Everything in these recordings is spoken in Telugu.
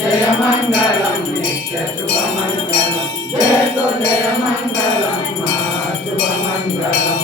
జయ మంగళం నిత్య శుభ మంగళం జయ తో జయ మంగళం మా శుభ మంగళం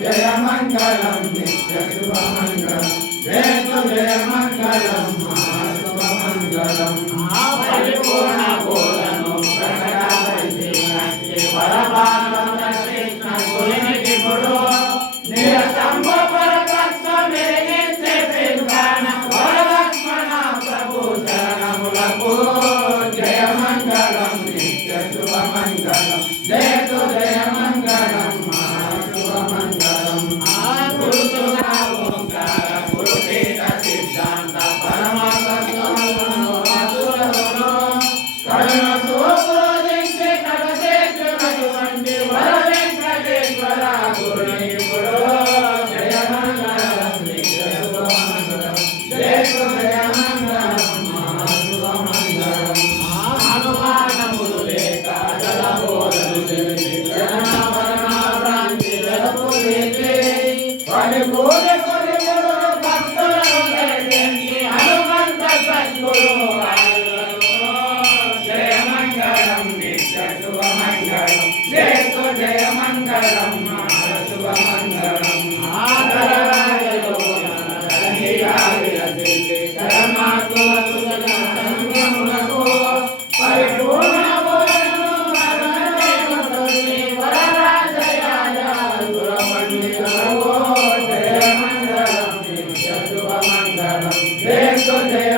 జయ మంగళం నిత్య శుభ మంగళం జయ తో జయ మంగళం మా శుభ మంగళం పరిపూర్ణ పూలను పరమాత్మ కృష్ణ గురునికి పుడు నిరతంబ పరతత్వ మెరిగించే పెరుగాన వరలక్ష్మణ ప్రభు చరణములకు జయ మంగళం నిత్య శుభ మంగళం జయ తో జయ మంగళం మా శుభ మంగళం గురుపీఠ సిద్ధాంత పరమాత్మను కరుణతో బోధించే కడతేశ్వరుటువంటి వర వెంకటేశ్వర గురునికి పుడు జయ మంగళం నిత్య శుభ మంగళం జయ తో జయ మంగళం మా శుభ మంగళం అనుమానములు లేక జలబోధను తెలిసి హనుమంత సద్గురు జయ మంగళం నిత్య శుభ మంగళం జయ తో జయ మంగళం మా శుభ మంగళం పరిపూర్ణ జయ